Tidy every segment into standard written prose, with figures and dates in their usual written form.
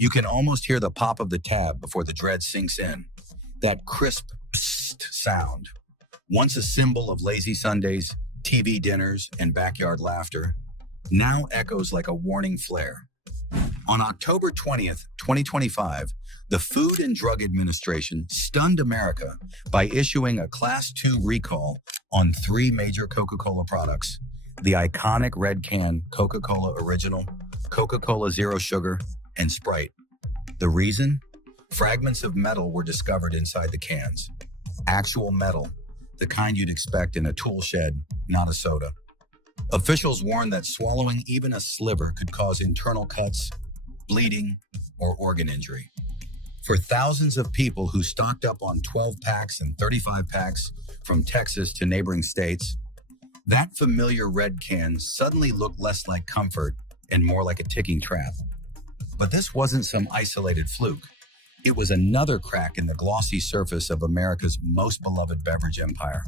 You can almost hear the pop of the tab before the dread sinks in. That crisp psst sound, once a symbol of lazy Sundays, TV dinners, and backyard laughter, now echoes like a warning flare. On October 20th, 2025, the Food and Drug Administration stunned America by issuing a Class 2 recall on three major Coca-Cola products: the iconic red can Coca-Cola Original, Coca-Cola Zero Sugar, and Sprite. The reason? Fragments of metal were discovered inside the cans. Actual metal, the kind you'd expect in a tool shed, not a soda. Officials warned that swallowing even a sliver could cause internal cuts, bleeding, or organ injury. For thousands of people who stocked up on 12 packs and 35 packs from Texas to neighboring states, that familiar red can suddenly looked less like comfort and more like a ticking trap. But this wasn't some isolated fluke. It was another crack in the glossy surface of America's most beloved beverage empire.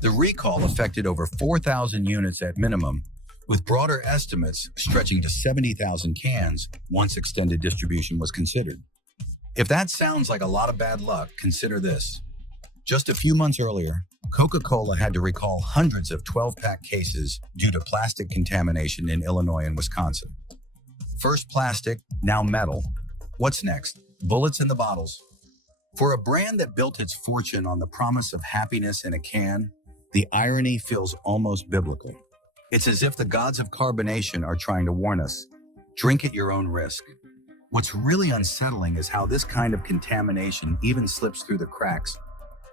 The recall affected over 4,000 units at minimum, with broader estimates stretching to 70,000 cans once extended distribution was considered. If that sounds like a lot of bad luck, consider this. Just a few months earlier, Coca-Cola had to recall hundreds of 12-pack cases due to plastic contamination in Illinois and Wisconsin. First plastic, now metal. What's next? Bullets in the bottles. For a brand that built its fortune on the promise of happiness in a can, the irony feels almost biblical. It's as if the gods of carbonation are trying to warn us, drink at your own risk. What's really unsettling is how this kind of contamination even slips through the cracks.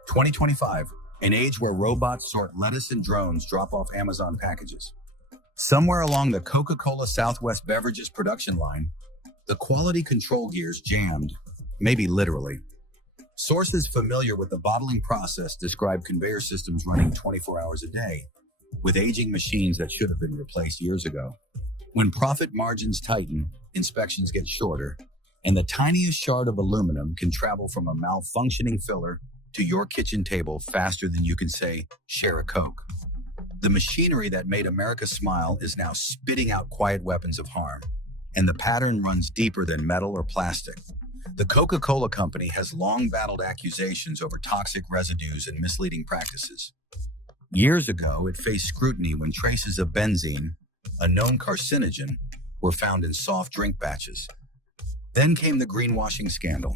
2025, an age where robots sort lettuce and drones drop off Amazon packages. Somewhere along the Coca-Cola Southwest Beverages production line, the quality control gears jammed, maybe literally. Sources familiar with the bottling process describe conveyor systems running 24 hours a day, with aging machines that should have been replaced years ago. When profit margins tighten, inspections get shorter, and the tiniest shard of aluminum can travel from a malfunctioning filler to your kitchen table faster than you can say, share a Coke. The machinery that made America smile is now spitting out quiet weapons of harm, and the pattern runs deeper than metal or plastic. The Coca-Cola Company has long battled accusations over toxic residues and misleading practices. Years ago, it faced scrutiny when traces of benzene, a known carcinogen, were found in soft drink batches. Then came the greenwashing scandal.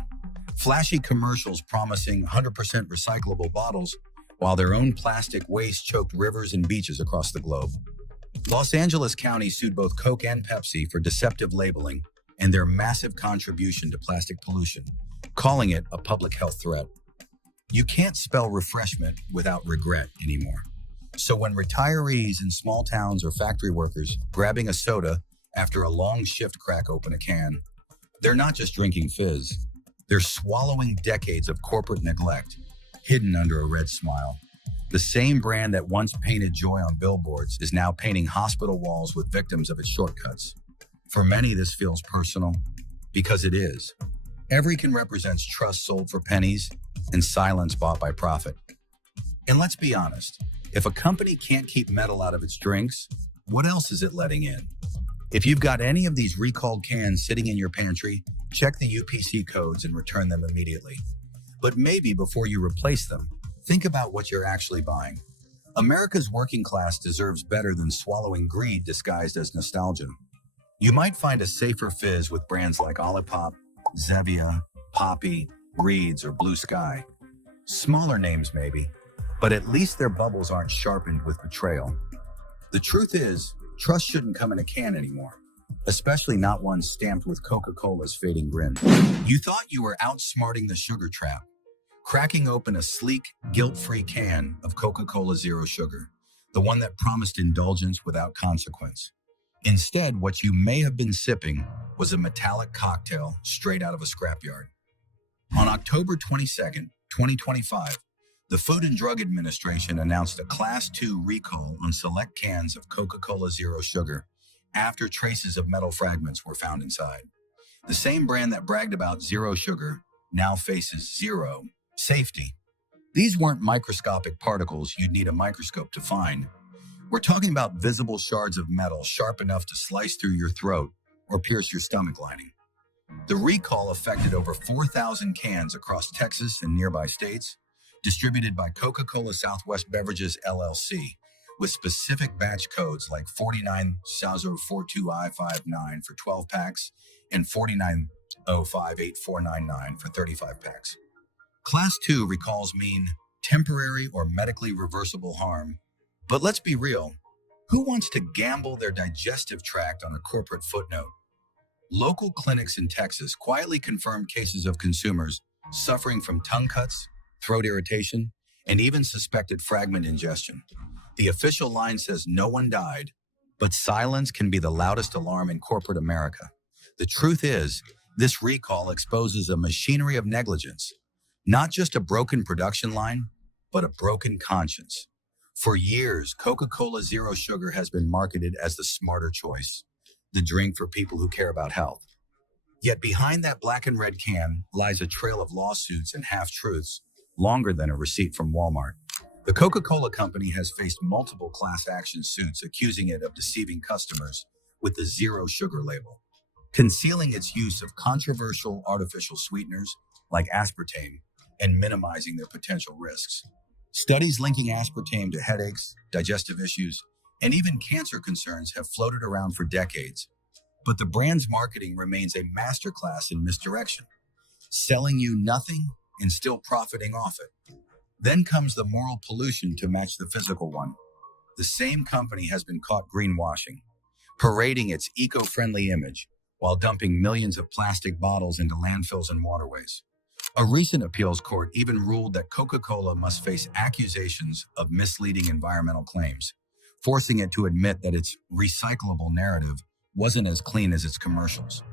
Flashy commercials promising 100% recyclable bottles, while their own plastic waste choked rivers and beaches across the globe. Los Angeles County sued both Coke and Pepsi for deceptive labeling and their massive contribution to plastic pollution, calling it a public health threat. You can't spell refreshment without regret anymore. So when retirees in small towns or factory workers grabbing a soda after a long shift crack open a can, they're not just drinking fizz. They're swallowing decades of corporate neglect, hidden under a red smile. The same brand that once painted joy on billboards is now painting hospital walls with victims of its shortcuts. For many, this feels personal, because it is. Every can represents trust sold for pennies and silence bought by profit. And let's be honest, if a company can't keep metal out of its drinks, what else is it letting in? If you've got any of these recalled cans sitting in your pantry, check the UPC codes and return them immediately. But maybe before you replace them, think about what you're actually buying. America's working class deserves better than swallowing greed disguised as nostalgia. You might find a safer fizz with brands like Olipop, Zevia, Poppy, Reed's, or Blue Sky. Smaller names maybe, but at least their bubbles aren't sharpened with betrayal. The truth is, trust shouldn't come in a can anymore, especially not one stamped with Coca-Cola's fading grin. You thought you were outsmarting the sugar trap, cracking open a sleek, guilt-free can of Coca-Cola Zero Sugar, the one that promised indulgence without consequence. Instead, what you may have been sipping was a metallic cocktail straight out of a scrapyard. On October 22nd, 2025, the Food and Drug Administration announced a Class 2 recall on select cans of Coca-Cola Zero Sugar after traces of metal fragments were found inside. The same brand that bragged about zero sugar now faces zero safety. These weren't microscopic particles you'd need a microscope to find. We're talking about visible shards of metal sharp enough to slice through your throat or pierce your stomach lining. The recall affected over 4,000 cans across Texas and nearby states, distributed by Coca-Cola Southwest Beverages LLC, with specific batch codes like 490042I59 for 12 packs and 49058499 for 35 packs. Class 2 recalls mean temporary or medically reversible harm. But let's be real, who wants to gamble their digestive tract on a corporate footnote? Local clinics in Texas quietly confirmed cases of consumers suffering from tongue cuts, throat irritation, and even suspected fragment ingestion. The official line says no one died, but silence can be the loudest alarm in corporate America. The truth is, this recall exposes a machinery of negligence, not just a broken production line, but a broken conscience. For years, Coca-Cola Zero Sugar has been marketed as the smarter choice, the drink for people who care about health. Yet behind that black and red can lies a trail of lawsuits and half-truths, longer than a receipt from Walmart. The Coca-Cola Company has faced multiple class action suits accusing it of deceiving customers with the zero sugar label, concealing its use of controversial artificial sweeteners like aspartame and minimizing their potential risks. Studies linking aspartame to headaches, digestive issues, and even cancer concerns have floated around for decades. But the brand's marketing remains a masterclass in misdirection, selling you nothing and still profiting off it. Then comes the moral pollution to match the physical one. The same company has been caught greenwashing, parading its eco-friendly image while dumping millions of plastic bottles into landfills and waterways. A recent appeals court even ruled that Coca-Cola must face accusations of misleading environmental claims, forcing it to admit that its recyclable narrative wasn't as clean as its commercials.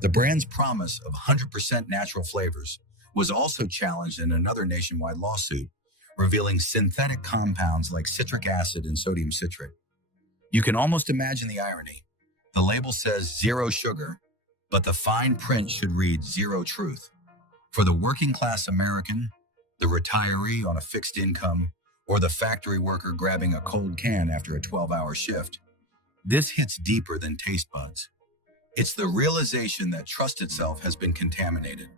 The brand's promise of 100% natural flavors was also challenged in another nationwide lawsuit, revealing synthetic compounds like citric acid and sodium citrate. You can almost imagine the irony. The label says zero sugar, but the fine print should read zero truth. For the working class American, the retiree on a fixed income, or the factory worker grabbing a cold can after a 12-hour shift, this hits deeper than taste buds. It's the realization that trust itself has been contaminated.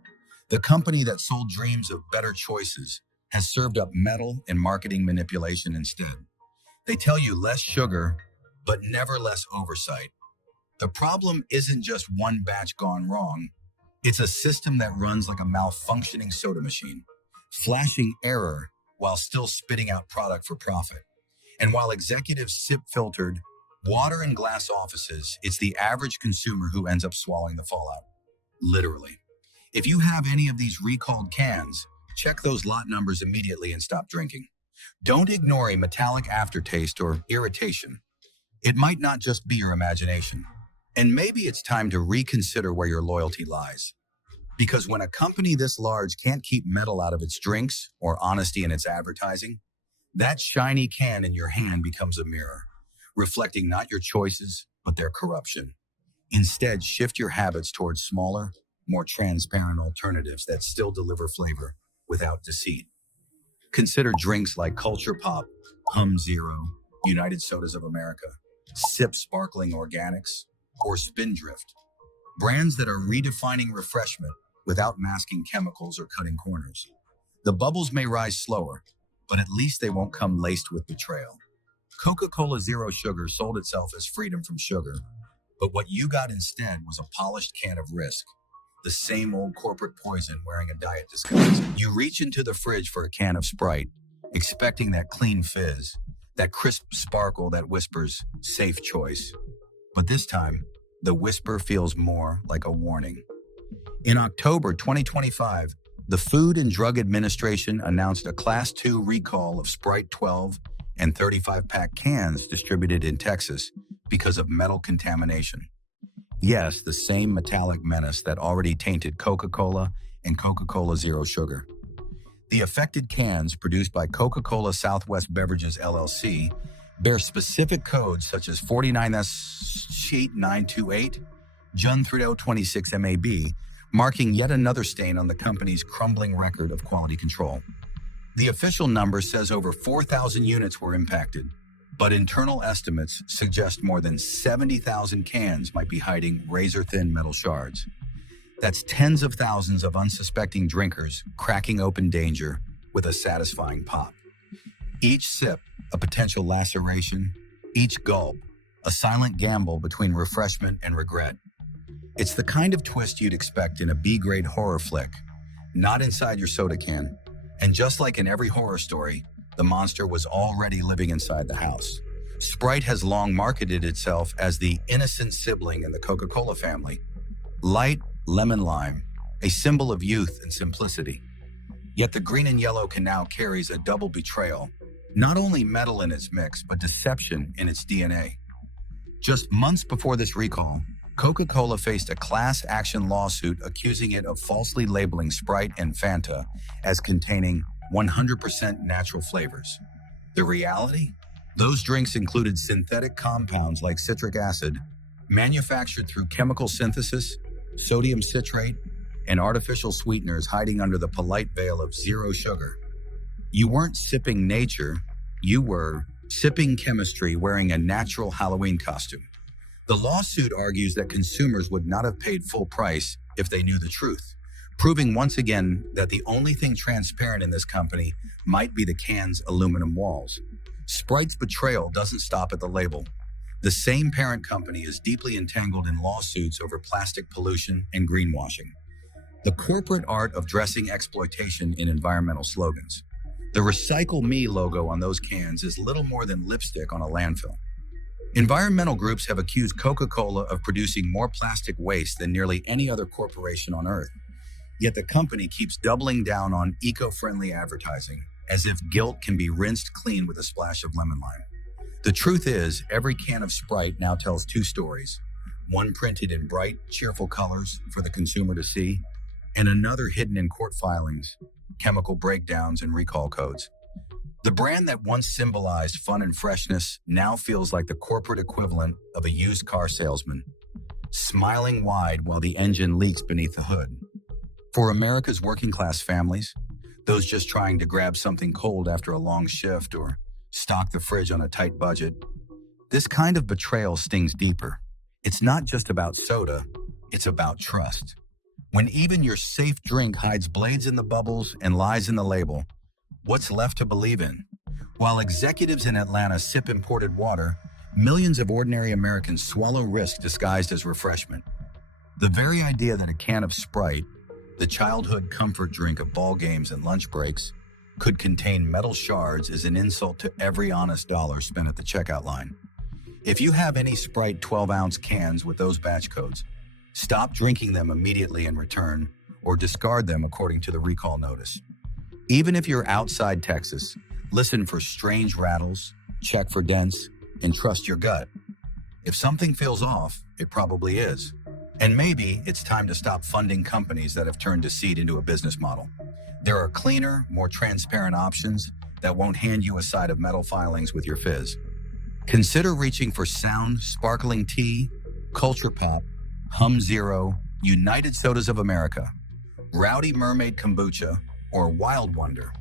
The company that sold dreams of better choices has served up metal and marketing manipulation instead. They tell you less sugar, but never less oversight. The problem isn't just one batch gone wrong. It's a system that runs like a malfunctioning soda machine, flashing error while still spitting out product for profit. And while executives sip filtered water in glass offices, it's the average consumer who ends up swallowing the fallout. Literally. If you have any of these recalled cans, check those lot numbers immediately and stop drinking. Don't ignore a metallic aftertaste or irritation. It might not just be your imagination. And maybe it's time to reconsider where your loyalty lies. Because when a company this large can't keep metal out of its drinks or honesty in its advertising, that shiny can in your hand becomes a mirror, reflecting not your choices, but their corruption. Instead, shift your habits towards smaller, more transparent alternatives that still deliver flavor without deceit. Consider drinks like Culture Pop, Hum Zero, United Sodas of America, Sip Sparkling Organics, or Spindrift. Brands that are redefining refreshment without masking chemicals or cutting corners. The bubbles may rise slower, but at least they won't come laced with betrayal. Coca-Cola Zero Sugar sold itself as freedom from sugar, but what you got instead was a polished can of risk, the same old corporate poison wearing a diet disguise. You reach into the fridge for a can of Sprite, expecting that clean fizz, that crisp sparkle that whispers, safe choice. But this time, the whisper feels more like a warning. In October 2025, the Food and Drug Administration announced a Class 2 recall of Sprite 12 and 35-pack cans distributed in Texas because of metal contamination. Yes, the same metallic menace that already tainted Coca-Cola and Coca-Cola Zero Sugar. The affected cans, produced by Coca-Cola Southwest Beverages LLC, bear specific codes such as 49S928, Jun 3026 MAB, marking yet another stain on the company's crumbling record of quality control. The official number says over 4,000 units were impacted, but internal estimates suggest more than 70,000 cans might be hiding razor-thin metal shards. That's tens of thousands of unsuspecting drinkers cracking open danger with a satisfying pop. Each sip, a potential laceration, each gulp, a silent gamble between refreshment and regret. It's the kind of twist you'd expect in a B-grade horror flick, not inside your soda can. And just like in every horror story, the monster was already living inside the house. Sprite has long marketed itself as the innocent sibling in the Coca-Cola family. Light lemon lime, a symbol of youth and simplicity. Yet the green and yellow can now carries a double betrayal, not only metal in its mix, but deception in its DNA. Just months before this recall, Coca-Cola faced a class action lawsuit accusing it of falsely labeling Sprite and Fanta as containing 100% natural flavors. The reality? Those drinks included synthetic compounds like citric acid, manufactured through chemical synthesis, sodium citrate, and artificial sweeteners hiding under the polite veil of zero sugar. You weren't sipping nature, you were sipping chemistry wearing a natural Halloween costume. The lawsuit argues that consumers would not have paid full price if they knew the truth, proving once again that the only thing transparent in this company might be the can's aluminum walls. Sprite's betrayal doesn't stop at the label. The same parent company is deeply entangled in lawsuits over plastic pollution and greenwashing. The corporate art of dressing exploitation in environmental slogans. The Recycle Me logo on those cans is little more than lipstick on a landfill. Environmental groups have accused Coca-Cola of producing more plastic waste than nearly any other corporation on Earth. Yet the company keeps doubling down on eco-friendly advertising, as if guilt can be rinsed clean with a splash of lemon lime. The truth is, every can of Sprite now tells two stories, one printed in bright, cheerful colors for the consumer to see, and another hidden in court filings, chemical breakdowns, and recall codes. The brand that once symbolized fun and freshness now feels like the corporate equivalent of a used car salesman, smiling wide while the engine leaks beneath the hood. For America's working class families, those just trying to grab something cold after a long shift or stock the fridge on a tight budget, this kind of betrayal stings deeper. It's not just about soda, it's about trust. When even your safe drink hides blades in the bubbles and lies in the label, what's left to believe in? While executives in Atlanta sip imported water, millions of ordinary Americans swallow risk disguised as refreshment. The very idea that a can of Sprite, the childhood comfort drink of ball games and lunch breaks, could contain metal shards is an insult to every honest dollar spent at the checkout line. If you have any Sprite 12-ounce cans with those batch codes, stop drinking them immediately in return or discard them according to the recall notice. Even if you're outside Texas, listen for strange rattles, check for dents, and trust your gut. If something feels off, it probably is. And maybe it's time to stop funding companies that have turned deceit into a business model. There are cleaner, more transparent options that won't hand you a side of metal filings with your fizz. Consider reaching for Sound Sparkling Tea, Culture Pop, Hum Zero, United Sodas of America, Rowdy Mermaid Kombucha, or Wild Wonder,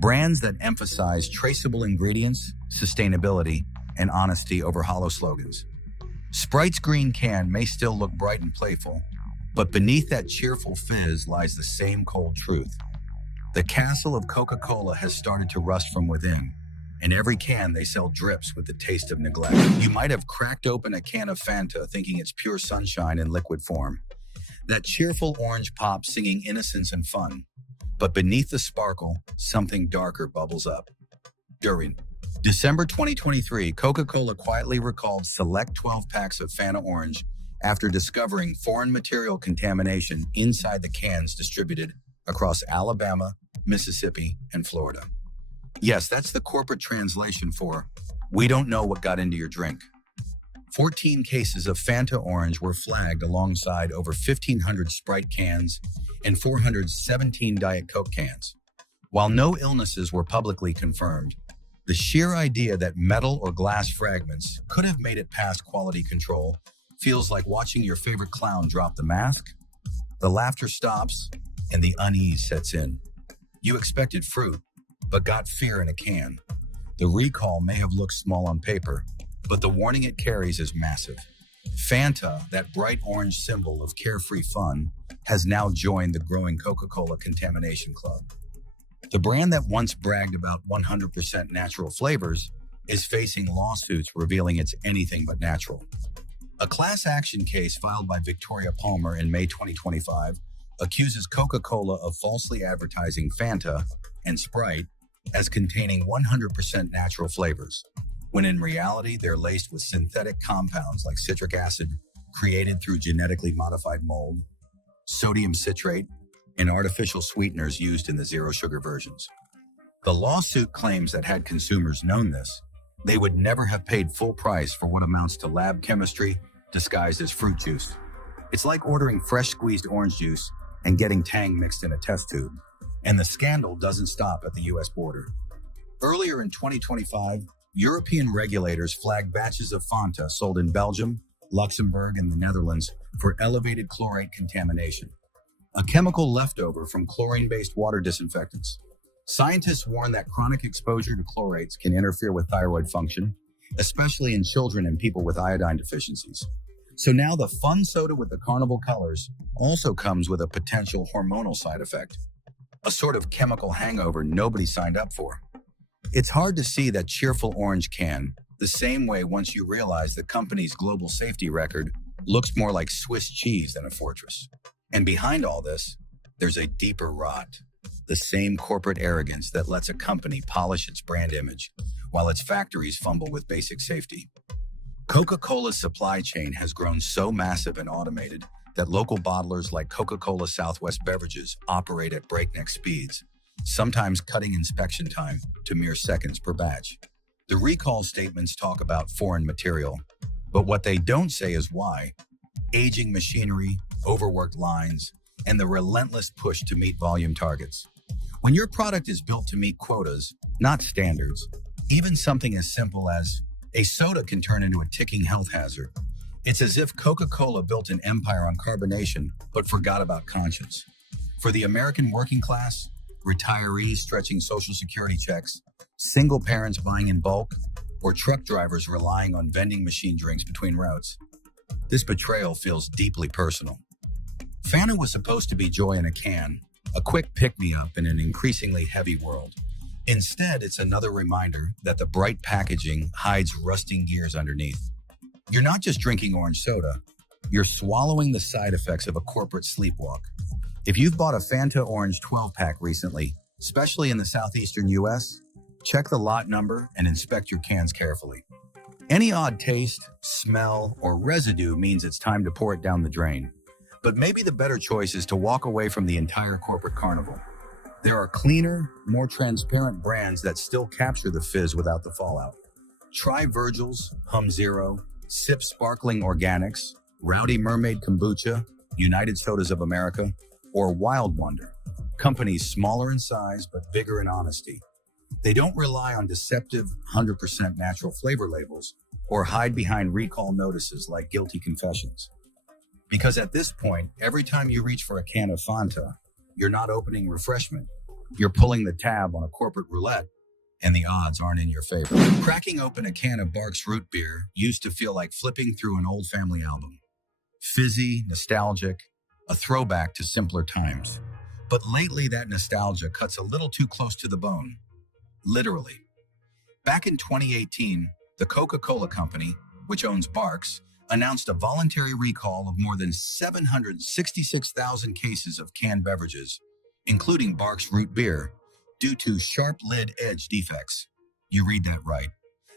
brands that emphasize traceable ingredients, sustainability, and honesty over hollow slogans. Sprite's green can may still look bright and playful, but beneath that cheerful fizz lies the same cold truth. The castle of Coca-Cola has started to rust from within. In every can, they sell drips with the taste of neglect. You might have cracked open a can of Fanta thinking it's pure sunshine in liquid form. That cheerful orange pop singing innocence and fun. But beneath the sparkle, something darker bubbles up. During December 2023, Coca-Cola quietly recalled select 12 packs of Fanta Orange after discovering foreign material contamination inside the cans distributed across Alabama, Mississippi, and Florida. Yes, that's the corporate translation for, we don't know what got into your drink. 14 cases of Fanta Orange were flagged alongside over 1,500 Sprite cans and 417 Diet Coke cans. While no illnesses were publicly confirmed, the sheer idea that metal or glass fragments could have made it past quality control feels like watching your favorite clown drop the mask. The laughter stops and the unease sets in. You expected fruit, but got fear in a can. The recall may have looked small on paper, but the warning it carries is massive. Fanta, that bright orange symbol of carefree fun, has now joined the growing Coca-Cola Contamination Club. The brand that once bragged about 100% natural flavors is facing lawsuits revealing it's anything but natural. A class action case filed by Victoria Palmer in May 2025 accuses Coca-Cola of falsely advertising Fanta and Sprite as containing 100% natural flavors, when in reality they're laced with synthetic compounds like citric acid created through genetically modified mold, sodium citrate, and artificial sweeteners used in the zero-sugar versions. The lawsuit claims that had consumers known this, they would never have paid full price for what amounts to lab chemistry disguised as fruit juice. It's like ordering fresh squeezed orange juice and getting Tang mixed in a test tube. And the scandal doesn't stop at the US border. Earlier in 2025, European regulators flagged batches of Fanta sold in Belgium, Luxembourg, and the Netherlands for elevated chlorate contamination, a chemical leftover from chlorine-based water disinfectants. Scientists warn that chronic exposure to chlorates can interfere with thyroid function, especially in children and people with iodine deficiencies. So now the fun soda with the carnival colors also comes with a potential hormonal side effect, a sort of chemical hangover nobody signed up for. It's hard to see that cheerful orange can, the same way once you realize the company's global safety record looks more like Swiss cheese than a fortress. And behind all this, there's a deeper rot, the same corporate arrogance that lets a company polish its brand image while its factories fumble with basic safety. Coca-Cola's supply chain has grown so massive and automated that local bottlers like Coca-Cola Southwest Beverages operate at breakneck speeds, sometimes cutting inspection time to mere seconds per batch. The recall statements talk about foreign material, but what they don't say is why. Aging machinery, overworked lines, and the relentless push to meet volume targets. When your product is built to meet quotas, not standards, even something as simple as a soda can turn into a ticking health hazard. It's as if Coca-Cola built an empire on carbonation but forgot about conscience. For the American working class, retirees stretching Social Security checks, single parents buying in bulk, or truck drivers relying on vending machine drinks between routes, this betrayal feels deeply personal. Fanta was supposed to be joy in a can, a quick pick-me-up in an increasingly heavy world. Instead, it's another reminder that the bright packaging hides rusting gears underneath. You're not just drinking orange soda, you're swallowing the side effects of a corporate sleepwalk. If you've bought a Fanta Orange 12-pack recently, especially in the southeastern US, check the lot number and inspect your cans carefully. Any odd taste, smell, or residue means it's time to pour it down the drain. But maybe the better choice is to walk away from the entire corporate carnival. There are cleaner, more transparent brands that still capture the fizz without the fallout. Try Virgil's, Hum Zero, Sip Sparkling Organics, Rowdy Mermaid Kombucha, United Sodas of America, or Wild Wonder, companies smaller in size but bigger in honesty. They don't rely on deceptive 100% natural flavor labels or hide behind recall notices like guilty confessions. Because at this point, every time you reach for a can of Fanta, you're not opening refreshment. You're pulling the tab on a corporate roulette, and the odds aren't in your favor. Cracking open a can of Barq's root beer used to feel like flipping through an old family album. Fizzy, nostalgic, a throwback to simpler times. But lately, that nostalgia cuts a little too close to the bone. Literally. Back in 2018, the Coca-Cola Company, which owns Barq's, announced a voluntary recall of more than 766,000 cases of canned beverages, including Barq's root beer, due to sharp lid edge defects. You read that right.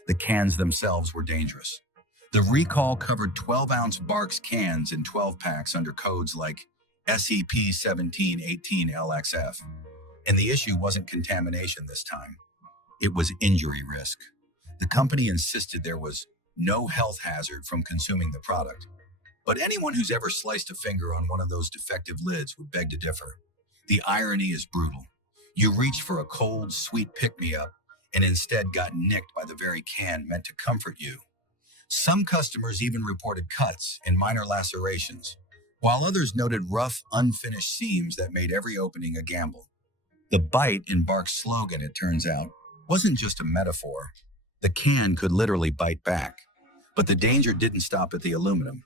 The cans themselves were dangerous. The recall covered 12-ounce Barq's cans in 12 packs under codes like SEP1718LXF. And the issue wasn't contamination this time. It was injury risk. The company insisted there was no health hazard from consuming the product. But anyone who's ever sliced a finger on one of those defective lids would beg to differ. The irony is brutal. You reached for a cold, sweet pick-me-up and instead got nicked by the very can meant to comfort you. Some customers even reported cuts and minor lacerations, while others noted rough, unfinished seams that made every opening a gamble. The bite in Barq's slogan, it turns out, wasn't just a metaphor. The can could literally bite back. But the danger didn't stop at the aluminum.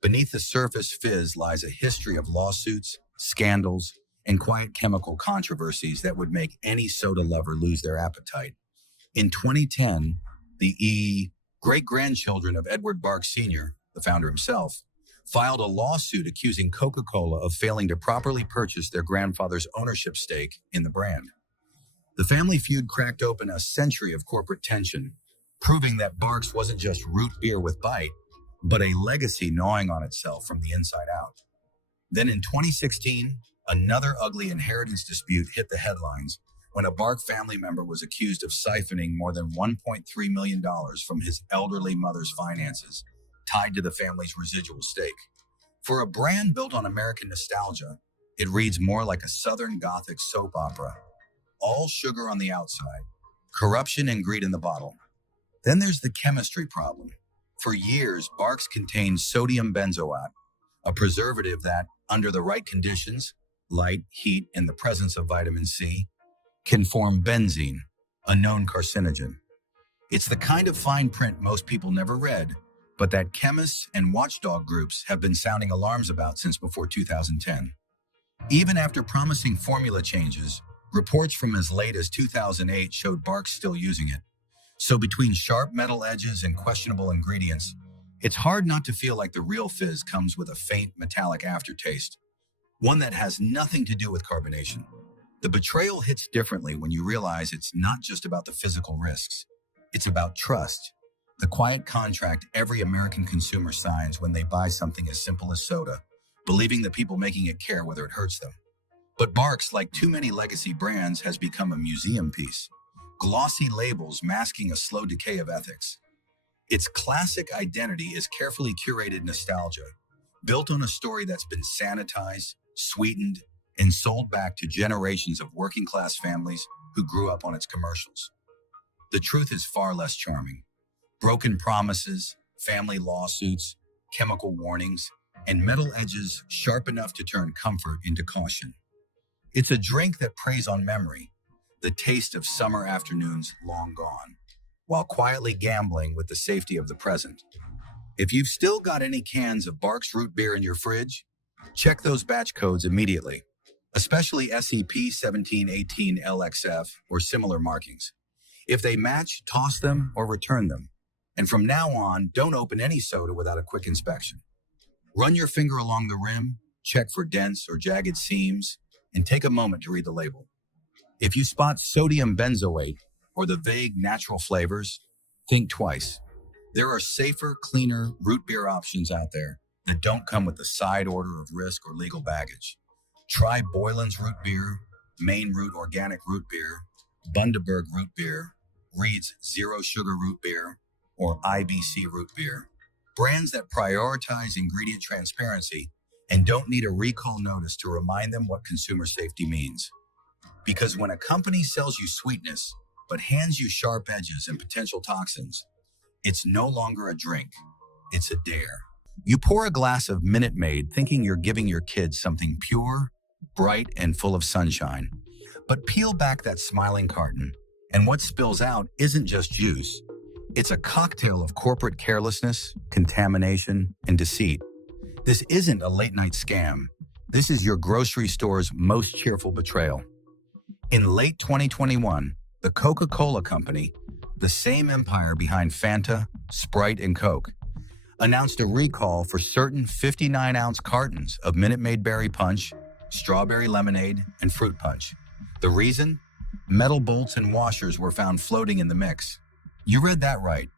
Beneath the surface fizz lies a history of lawsuits, scandals, and quiet chemical controversies that would make any soda lover lose their appetite. In 2010, the great-grandchildren of Edward Barks Sr., the founder himself, filed a lawsuit accusing Coca-Cola of failing to properly purchase their grandfather's ownership stake in the brand. The family feud cracked open a century of corporate tension, proving that Barks wasn't just root beer with bite, but a legacy gnawing on itself from the inside out. Then in 2016, another ugly inheritance dispute hit the headlines when a Bark family member was accused of siphoning more than $1.3 million from his elderly mother's finances, tied to the family's residual stake. For a brand built on American nostalgia, it reads more like a Southern Gothic soap opera. All sugar on the outside, corruption and greed in the bottle. Then there's the chemistry problem. For years, Barks contained sodium benzoate, a preservative that, under the right conditions, light, heat, and the presence of vitamin C, can form benzene, a known carcinogen. It's the kind of fine print most people never read, but that chemists and watchdog groups have been sounding alarms about since before 2010. Even after promising formula changes, reports from as late as 2008 showed Barks still using it. So between sharp metal edges and questionable ingredients, it's hard not to feel like the real fizz comes with a faint metallic aftertaste, one that has nothing to do with carbonation. The betrayal hits differently when you realize it's not just about the physical risks. It's about trust, the quiet contract every American consumer signs when they buy something as simple as soda, believing the people making it care whether it hurts them. But Barks, like too many legacy brands, has become a museum piece. Glossy labels masking a slow decay of ethics. Its classic identity is carefully curated nostalgia, built on a story that's been sanitized, sweetened, and sold back to generations of working-class families who grew up on its commercials. The truth is far less charming. Broken promises, family lawsuits, chemical warnings, and metal edges sharp enough to turn comfort into caution. It's a drink that preys on memory, the taste of summer afternoons long gone, while quietly gambling with the safety of the present. If you've still got any cans of Barks root beer in your fridge, check those batch codes immediately, especially SEP1718LXF or similar markings. If they match, toss them or return them. And from now on, don't open any soda without a quick inspection. Run your finger along the rim, check for dents or jagged seams, and take a moment to read the label. If you spot sodium benzoate or the vague natural flavors, think twice. There are safer, cleaner root beer options out there that don't come with the side order of risk or legal baggage. Try Boylan's root beer, Maine Root Organic root beer, Bundaberg root beer, Reed's Zero Sugar root beer, or IBC root beer. Brands that prioritize ingredient transparency and don't need a recall notice to remind them what consumer safety means. Because when a company sells you sweetness, but hands you sharp edges and potential toxins, it's no longer a drink, it's a dare. You pour a glass of Minute Maid thinking you're giving your kids something pure, bright, and full of sunshine. But peel back that smiling carton, and what spills out isn't just juice. It's a cocktail of corporate carelessness, contamination, and deceit. This isn't a late-night scam. This is your grocery store's most cheerful betrayal. In late 2021, the Coca-Cola Company, the same empire behind Fanta, Sprite, and Coke, announced a recall for certain 59-ounce cartons of Minute Maid Berry Punch, Strawberry Lemonade, and Fruit Punch. The reason? Metal bolts and washers were found floating in the mix. You read that right.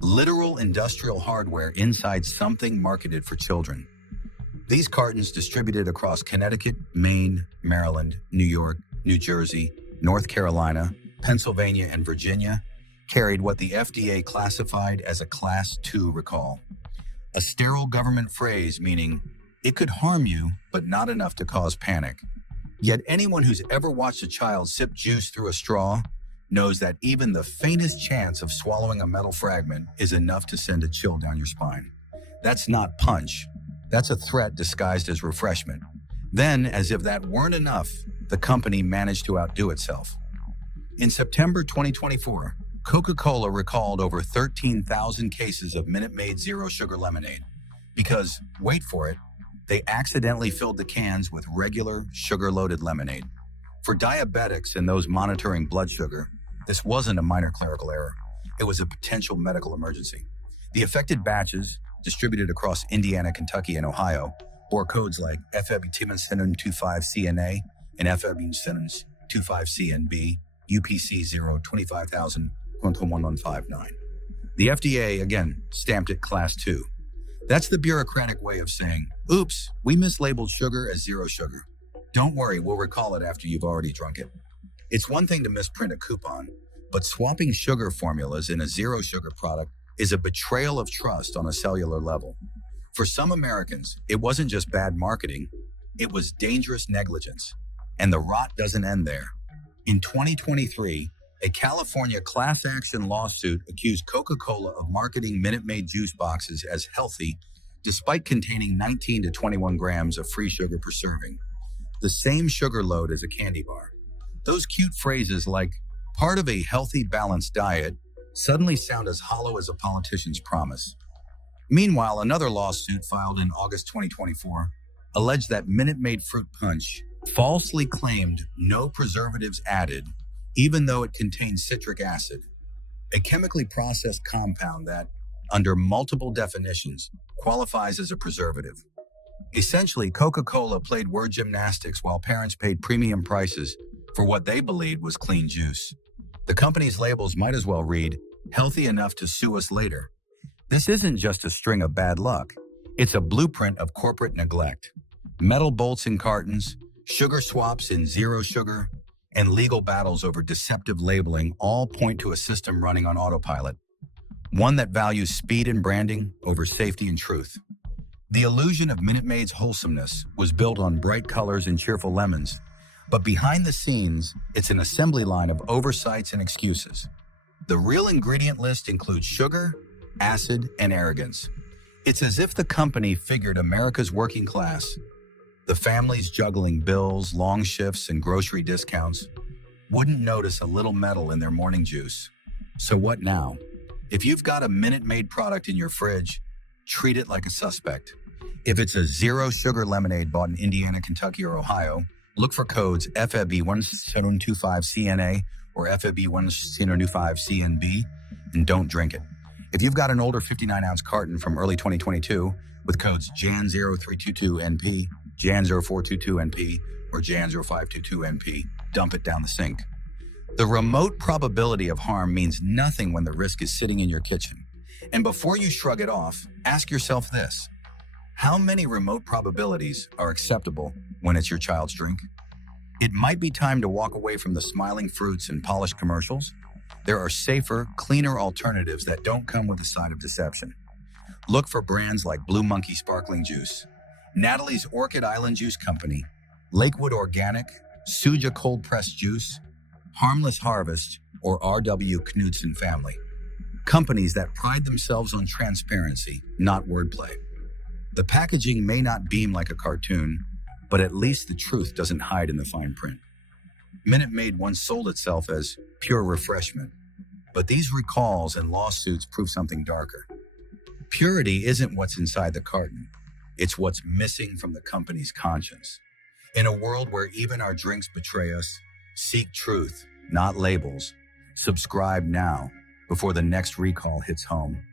Literal industrial hardware inside something marketed for children. These cartons, distributed across Connecticut, Maine, Maryland, New York, New Jersey, North Carolina, Pennsylvania, and Virginia, carried what the FDA classified as a Class 2 recall. A sterile government phrase meaning it could harm you, but not enough to cause panic. Yet anyone who's ever watched a child sip juice through a straw knows that even the faintest chance of swallowing a metal fragment is enough to send a chill down your spine. That's not punch. That's a threat disguised as refreshment. Then, as if that weren't enough, the company managed to outdo itself. In September 2024, Coca-Cola recalled over 13,000 cases of Minute Maid Zero Sugar lemonade because, wait for it, they accidentally filled the cans with regular sugar-loaded lemonade. For diabetics and those monitoring blood sugar, this wasn't a minor clerical error. It was a potential medical emergency. The affected batches, distributed across Indiana, Kentucky, and Ohio, bore codes like FEB-25CNA and FEB-25CNB, UPC 025,000.1159. The FDA, again, stamped it Class 2. That's the bureaucratic way of saying, oops, we mislabeled sugar as zero sugar. Don't worry, we'll recall it after you've already drunk it. It's one thing to misprint a coupon, but swapping sugar formulas in a zero sugar product is a betrayal of trust on a cellular level. For some Americans, it wasn't just bad marketing, it was dangerous negligence. And the rot doesn't end there. In 2023, a California class action lawsuit accused Coca-Cola of marketing Minute Maid juice boxes as healthy, despite containing 19 to 21 grams of free sugar per serving, the same sugar load as a candy bar. Those cute phrases like part of a healthy, balanced diet suddenly sound as hollow as a politician's promise. Meanwhile, another lawsuit filed in August 2024 alleged that Minute Maid Fruit Punch falsely claimed no preservatives added, even though it contains citric acid, a chemically processed compound that, under multiple definitions, qualifies as a preservative. Essentially, Coca-Cola played word gymnastics while parents paid premium prices for what they believed was clean juice. The company's labels might as well read, healthy enough to sue us later. This isn't just a string of bad luck. It's a blueprint of corporate neglect. Metal bolts in cartons, sugar swaps in zero sugar, and legal battles over deceptive labeling all point to a system running on autopilot, one that values speed and branding over safety and truth. The illusion of Minute Maid's wholesomeness was built on bright colors and cheerful lemons, but behind the scenes, it's an assembly line of oversights and excuses. The real ingredient list includes sugar, acid, and arrogance. It's as if the company figured America's working class, the families juggling bills, long shifts, and grocery discounts, wouldn't notice a little metal in their morning juice. So what now? If you've got a Minute Maid product in your fridge, treat it like a suspect. If it's a zero sugar lemonade bought in Indiana, Kentucky, or Ohio, look for codes FEB-1725CNA or FEB-1725CNB and don't drink it. If you've got an older 59-ounce carton from early 2022 with codes JAN0322NP, JAN0422NP, or JAN0522NP, dump it down the sink. The remote probability of harm means nothing when the risk is sitting in your kitchen. And before you shrug it off, ask yourself this: how many remote probabilities are acceptable when it's your child's drink? It might be time to walk away from the smiling fruits and polished commercials. There are safer, cleaner alternatives that don't come with the side of deception. Look for brands like Blue Monkey Sparkling Juice, Natalie's Orchid Island Juice Company, Lakewood Organic, Suja Cold Pressed Juice, Harmless Harvest, or R.W. Knudsen Family. Companies that pride themselves on transparency, not wordplay. The packaging may not beam like a cartoon, but at least the truth doesn't hide in the fine print. Minute Maid once sold itself as pure refreshment, but these recalls and lawsuits prove something darker. Purity isn't what's inside the carton. It's what's missing from the company's conscience. In a world where even our drinks betray us, seek truth, not labels. Subscribe now before the next recall hits home.